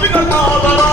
这个好了